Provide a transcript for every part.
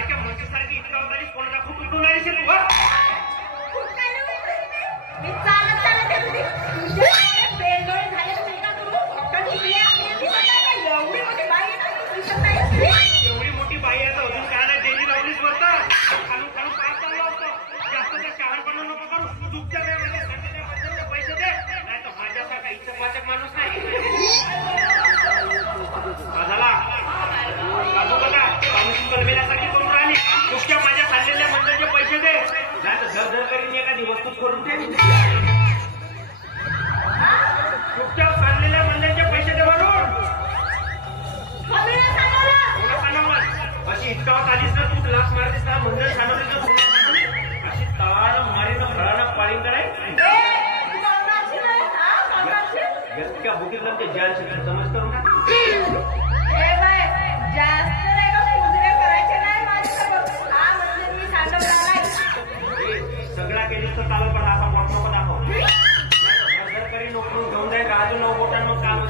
बारक्या म्हशीसारखी इतका होता कोणाला खूप उठून आलीस तू मी चालत चालत येत होती तुझ्या बेलडोळे झाले तर का करू डॉक्टर शिकल्या एवढी मोठी बाई एवढी मोठी बाई आता अजून काय नाही डेली लावलीच वरता खालून खालून पास चालला असतो जास्त शहाणपणा नको करू दुःखच्या वेळेमध्ये पैसे दे नाही तर माझ्यासारखा इच्छा वाचक माणूस नाही झाला बाजू बघा पाणी कलमेल्यासाठी करून राहिली दुःखच्या माझ्या चाललेल्या मंडळाचे पैसे दे नाही तर झरझर करीन एखादी वस्तू करून दे चुपचाप चाललेल्या मंडळाचे पैसे दे भरून अशी इतका आलीस ना तू लाच मारतीस ना मंडळ सांगत अशी तळानं मारीनं फळानं पाळीन कराय का बुकीतलं ते जाल शिकायला समज करू ना जास्त नाही का कुजरे करायचे नाही माझ्यासोबत हा म्हणजे मी सांडवला सगळा केलीस तर चालू पण आता मोठ नको दाखव करी नोकरून घेऊन जाईल राजू नऊ बोटांना काम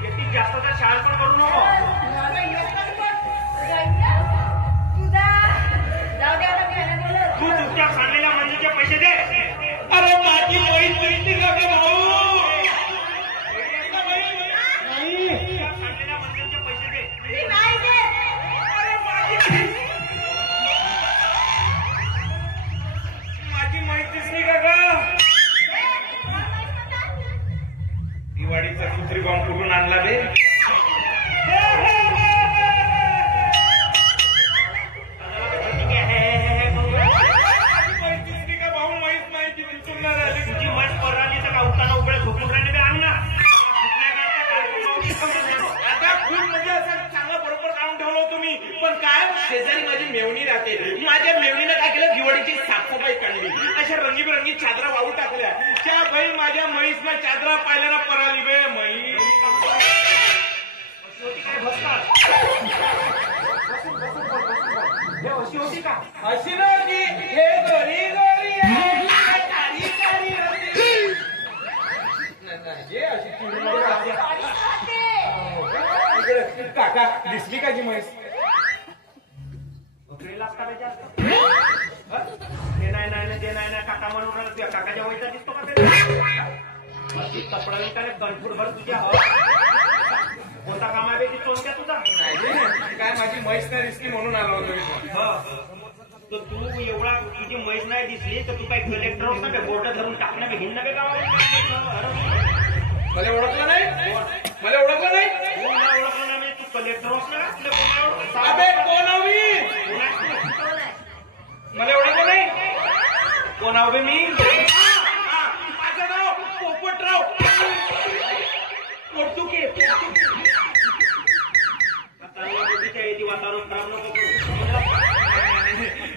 किती जास्त तर शाळ पण करू नको तू तुझ्या सांगलेल्या मंजूरचे पैसे दे अरे माझी वही पैसे भाऊ सांगलेल्या मंजूरचे पैसे दे माझी माहितीच नाही का ग दिवाळीचा कुत्री बॉम्ब कुठून आणला बे तुझी मत पडली तर का उताना उभे झोपून राहिले बे आम्ही ना खूप म्हणजे असं चांगलं बरोबर काढून ठेवलं तुम्ही पण काय शेजारी माझी मेवणी राहते माझ्या मेवणीनं काय केलं दिवाळीची साफसफाई काढली अशा रंगीबिरंगी चादरा वाहू टाकल्या त्या बाई माझ्या म्हैसना चादरा पाहिल्याला पराली बे म्हैस काय बसतात अशी होती का अशी नव्हती हे गोरी गोरी काका दिसली का जी म्हैस नाही काका म्हणून तुझ्या काकाच्या वयचा दिसतो का कपडा विकाले भर तुझ्या कोणता कामा वेळी चोंद्या तुझा काय माझी म्हैस नाही दिसली म्हणून आलो होतो तर तू एवढा तुझी म्हैस नाही दिसली तर तू काही कलेक्टर होत ना बोर्ड धरून टाकणं हिंड नका मला ओळखलं नाही मला ओळखलं नाही ओळखलं नाही तू कलेक्टर होत ना कोण मला ओळखलं नाही कोण हवे मी माझं नाव पोपटराव पोर्तुके वातावरण खराब नको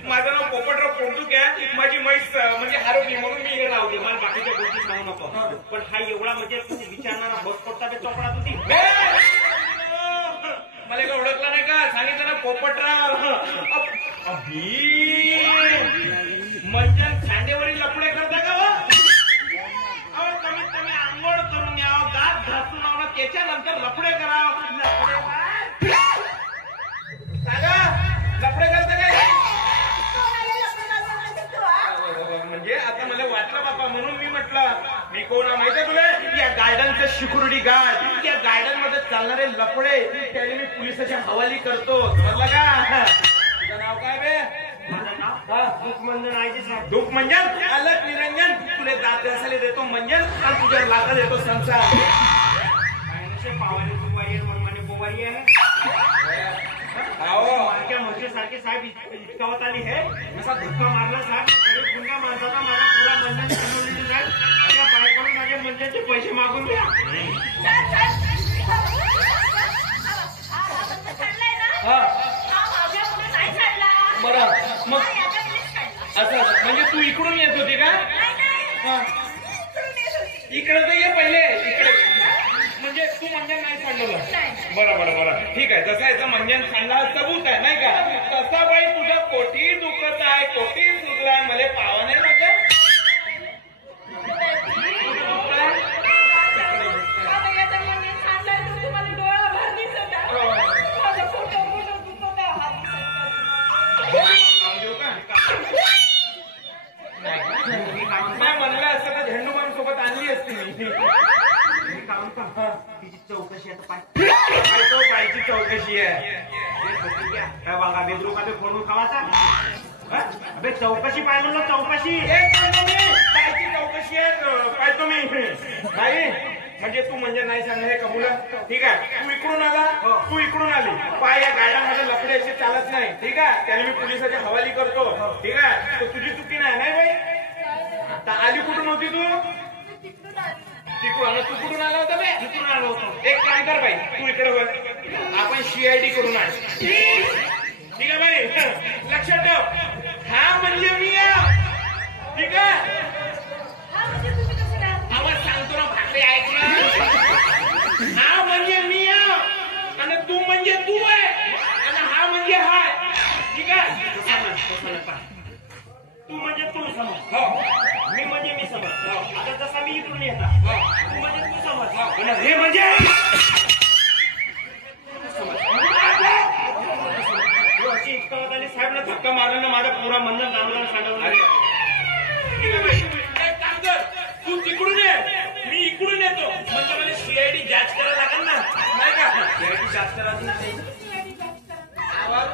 माझं नाव पोपटराव पोर्तुके आहे माझी म्हैस म्हणजे हरवली म्हणून मी हे लावते मला बाकीच्या गोष्टी सांगू नको पण हा एवढा म्हणजे तू विचारणारा बस पडता बे चोपडा तुझी मला का ओळखला नाही का सांगितलं ना पोपटराव मंजन खांदेवरील लफडे करता का कमीत कमी आंघोळ करून यावं दात घासून यावं त्याच्यानंतर लफडे करावं लफडे करता काय म्हणजे आता मला वाटलं बाबा म्हणून मी म्हटलं मी कोण माहितीये तुला या गार्डनचं सिक्युरिटी गार्ड या गार्डन मध्ये चालणारे लफडे त्याने मी पोलिसाच्या हवाली करतो समजलं का तुझं नाव काय बे धूप मंजन अलग निरंजन तुला दात घासायला देतो मंजन आणि तुझ्या लाता देतो संसार पावारी बुवारी म्हणून म्हणजे बुवारी आहे मारक्या म्हशीसारखे साहेब इतकावत आली हे असा धक्का मारला साहेब गुंडा माणसाचा माझा पुरा मंजन सांगवलेली साहेब त्या बायकोने माझ्या मंजनचे पैसे मागून द्या बरं मग असं म्हणजे तू इकडून येत होती का इकडे तर ये पहिले इकडे म्हणजे तू मंजन नाही सांडलं बरं ठीक आहे जसं याचं मंजन सांडला सबूत आहे नाही का तसा बाई तुझ्या पोटी दुखत आहे पोटी सुजलाय मला पावा नाही माझ्या तिची चौकशी आता पाय तो बाईची चौकशी आहे. काय वागा बेदरू का ते फोडून खावाचा. अबे चौकशी पाय म्हणलं चौकशी. बाईची चौकशी आहे पाय तुम्ही. बाई म्हणजे तू म्हणजे नाही सांग हे कबूल. ठीक आहे तू इकडून आला तू इकडून आली. पाय या गाड्यांमध्ये लफडे असे चालत नाही. ठीक आहे त्याने मी पोलिसाच्या हवाली करतो. ठीक आहे तर तुझी चुकी नाही बाई. आता आली कुठून होती तू. तिकडून तू कुठून आला होता बे. तिकडून आलो होतो. एक काम कर बाई तू इकडे बघ आपण CID करून आहे. ठीक आहे बाई लक्षात ठेव. हा म्हणजे मी. ठीक आहे आवाज सांगतो ना भाकरी ऐक ना. हा म्हणजे मी आणि तू म्हणजे तू आहे आणि हा म्हणजे हाय. ठीक आहे तू म्हणजे तू समज. हो मी म्हणजे मी समज. आता जसा मी इकडून येतात तू म्हणजे तू समज. हे म्हणजे अशी इतकं आणि साहेब ना धक्का मारला ना माझा पुरा म्हणणं नामला सांगवलं. तू तिकडून ये मी इकडून येतो म्हणजे मला CID जांच करायला लागेल ना. नाही का CID जांच करायला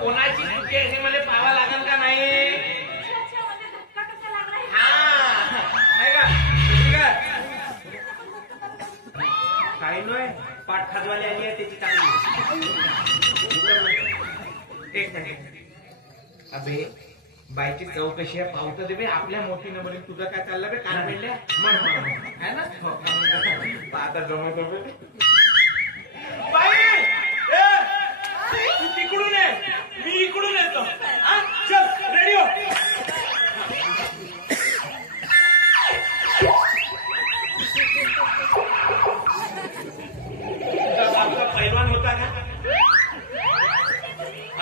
कोणाची चुकी आहे हे मला पाहावं लागेल का नाही. हा नाही का ठीक आहे काही नाही. पाठ खाजवाली आली आहे त्याची चांगली. एक मिनिट अबे बाईची चौकशी आहे पावतं दे बे. आपल्या मोठी नंबरी तुझं काय चाललं बे कान मिळल्या है ना. आता जमवतो बे बाई. तू तिकडून ये मी इकडून येतो. चल रेडी हो. पैलवान होता का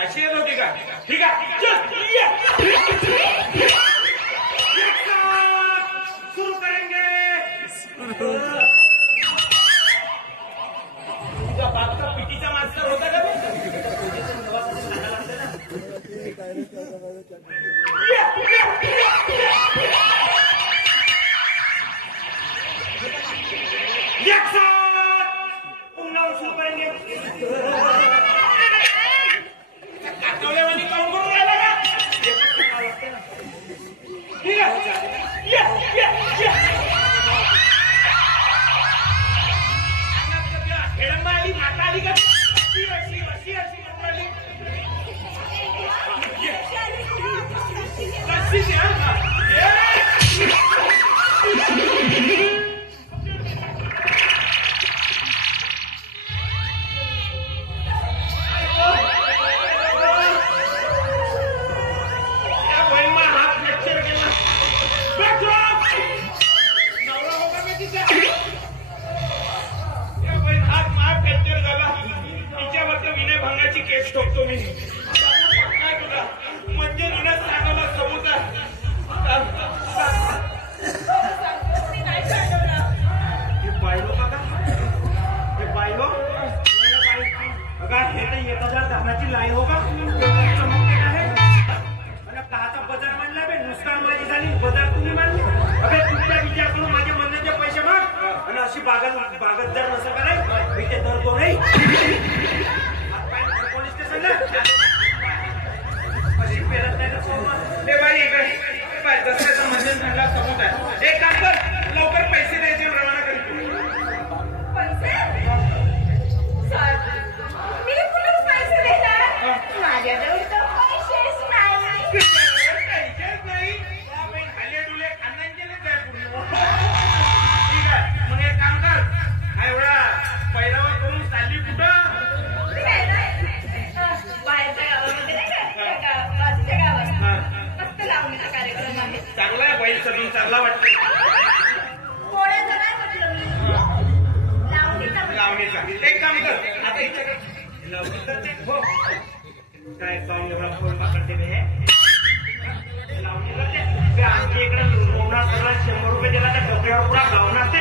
अशी येत होती का. ठीक आहे सुरू करेंगे. तुझा बापचा पिटीचा मास्तर होता का. पुन्हा सुरू करेंगे. आठवलेवानी काम करून राहिला का. ठीक आहे हेडंबा आली माता आली का. अशी अशी अशी अशी आली केस ठोकतो मी. काय तुला म्हणजे तुला सांगायला सबूत आहे. पाहिलो का हे पाहिलो बघा हे तर 1000 धानाची लाई हो का. चमकते का हे आणि काचा बाजार मांडला बे. नुकसान माझी झाली बाजार तुम्ही मांडले. अबे तुमच्या विचार करून माझे म्हणण्याचे पैसे माग आणि अशी बागत जर नसं कराय मी ते धरतो नाही. पोलीस स्टेशनला अशी पेरत नाही ते बाई इकडे दसऱ्याचं मंजन झाला सबूत आहे. एक काम कर लवकर पैसे द्यायचे रवाना करी. माझ्याजवळ तर पैसेच नाही. खाली डुले खांद्यांचे काय पूर्ण. ठीक आहे मग एक काम कर हा एवढा पैरावा करून चालली कुठं. बाहेरच्या गावामध्ये नाही का बाजूच्या गावात मस्त लावणीचा कार्यक्रम आहे. चांगला आहे बैल सगळी चांगला वाटतं. पोळ्याचं काय म्हटलं मी लावणीचा. एक काम कर आता इथे लावणी करते हो काय सॉंग फोन पकडते हे लावणी करते. आमच्या इकडे लोणार सगळं 100 रुपये दिला तर डोक्यावर पुरा गावून असते.